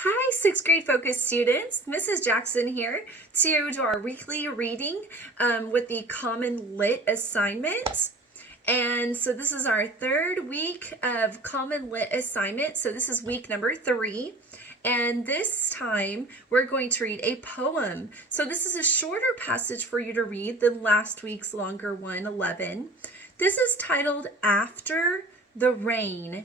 Hi, sixth grade focus students. Mrs. Jackson here to do our weekly reading with the CommonLit assignment. And so this is our third week of CommonLit assignment. So this is week number 3. And this time we're going to read a poem. So this is a shorter passage for you to read than last week's longer one, 11. This is titled After the Rain.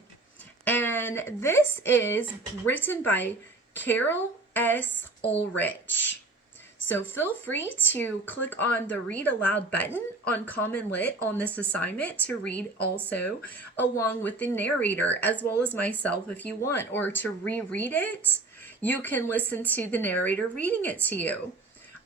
And this is written by Carol S. Ulrich. So feel free to click on the Read Aloud button on CommonLit on this assignment to read also along with the narrator as well as myself if you want, or to reread it. You can listen to the narrator reading it to you.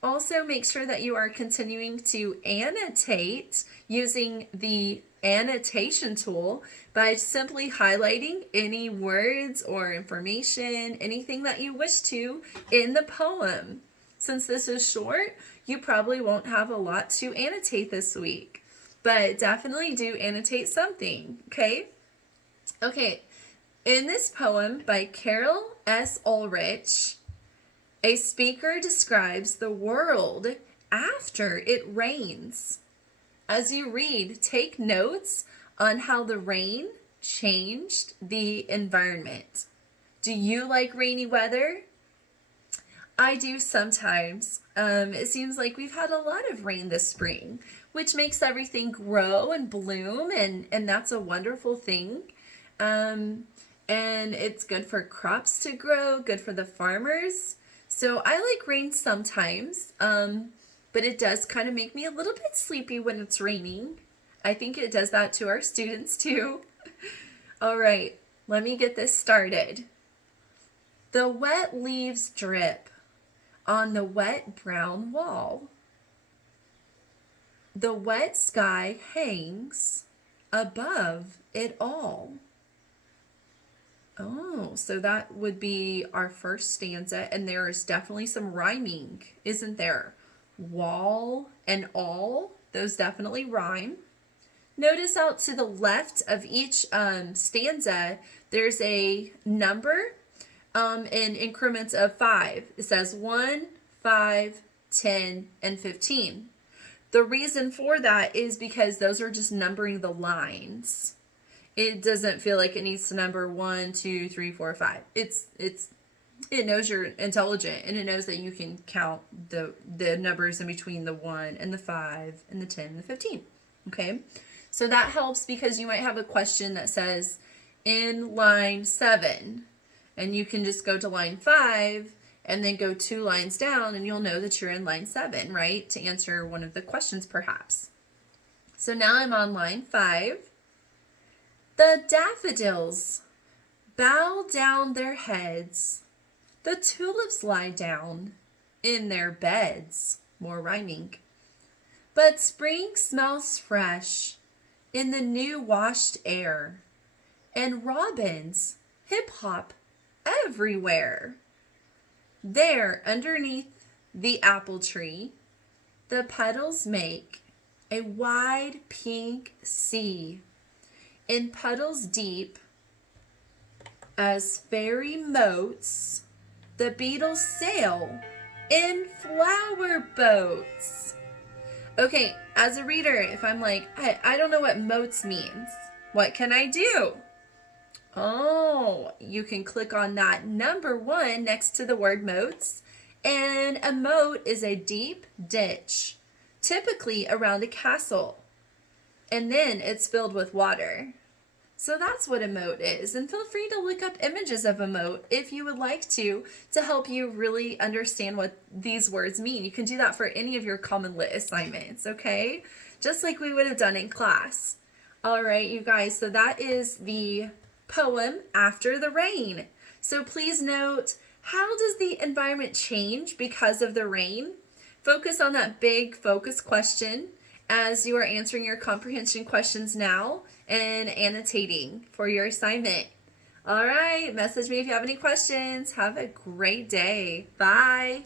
Also, make sure that you are continuing to annotate using the annotation tool by simply highlighting any words or information, anything that you wish to in the poem. Since this is short, you probably won't have a lot to annotate this week, but definitely do annotate something, okay? Okay, in this poem by Carol S. Ulrich, a speaker describes the world after it rains. As you read, take notes on how the rain changed the environment. Do you like rainy weather? I do sometimes. It seems like we've had a lot of rain this spring, which makes everything grow and bloom, and that's a wonderful thing. And it's good for crops to grow, good for the farmers. So I like rain sometimes, but it does kind of make me a little bit sleepy when it's raining. I think it does that to our students too. All right, let me get this started. The wet leaves drip on the wet brown wall. The wet sky hangs above it all. Oh, so that would be our first stanza, and there is definitely some rhyming, isn't there? Wall and all, those definitely rhyme. Notice out to the left of each stanza, there's a number in increments of 5. It says 1, 5, 10, and 15. The reason for that is because those are just numbering the lines. It doesn't feel like it needs to number 1, 2, 3, 4, 5. It knows you're intelligent, and it knows that you can count the numbers in between the 1 and the 5 and the 10 and the 15. Okay, so that helps because you might have a question that says in line 7, and you can just go to line 5 and then go 2 lines down, and you'll know that you're in line 7, right, to answer one of the questions perhaps. So now I'm on line 5. The daffodils bow down their heads. The tulips lie down in their beds. More rhyming. But spring smells fresh in the new washed air, and robins hip-hop everywhere. There, underneath the apple tree, the petals make a wide pink sea. In puddles deep as fairy moats, the beetles sail in flower boats. Okay, as a reader, if I'm like, I don't know what moats means, what can I do? Oh, you can click on that number 1 next to the word moats. And a moat is a deep ditch, typically around a castle. And then it's filled with water. So that's what a moat is. And feel free to look up images of a moat if you would like to help you really understand what these words mean. You can do that for any of your CommonLit assignments, okay? Just like we would have done in class. All right, you guys, so that is the poem After the Rain. So please note, how does the environment change because of the rain? Focus on that big focus question as you are answering your comprehension questions now and annotating for your assignment. All right, message me if you have any questions. Have a great day. Bye.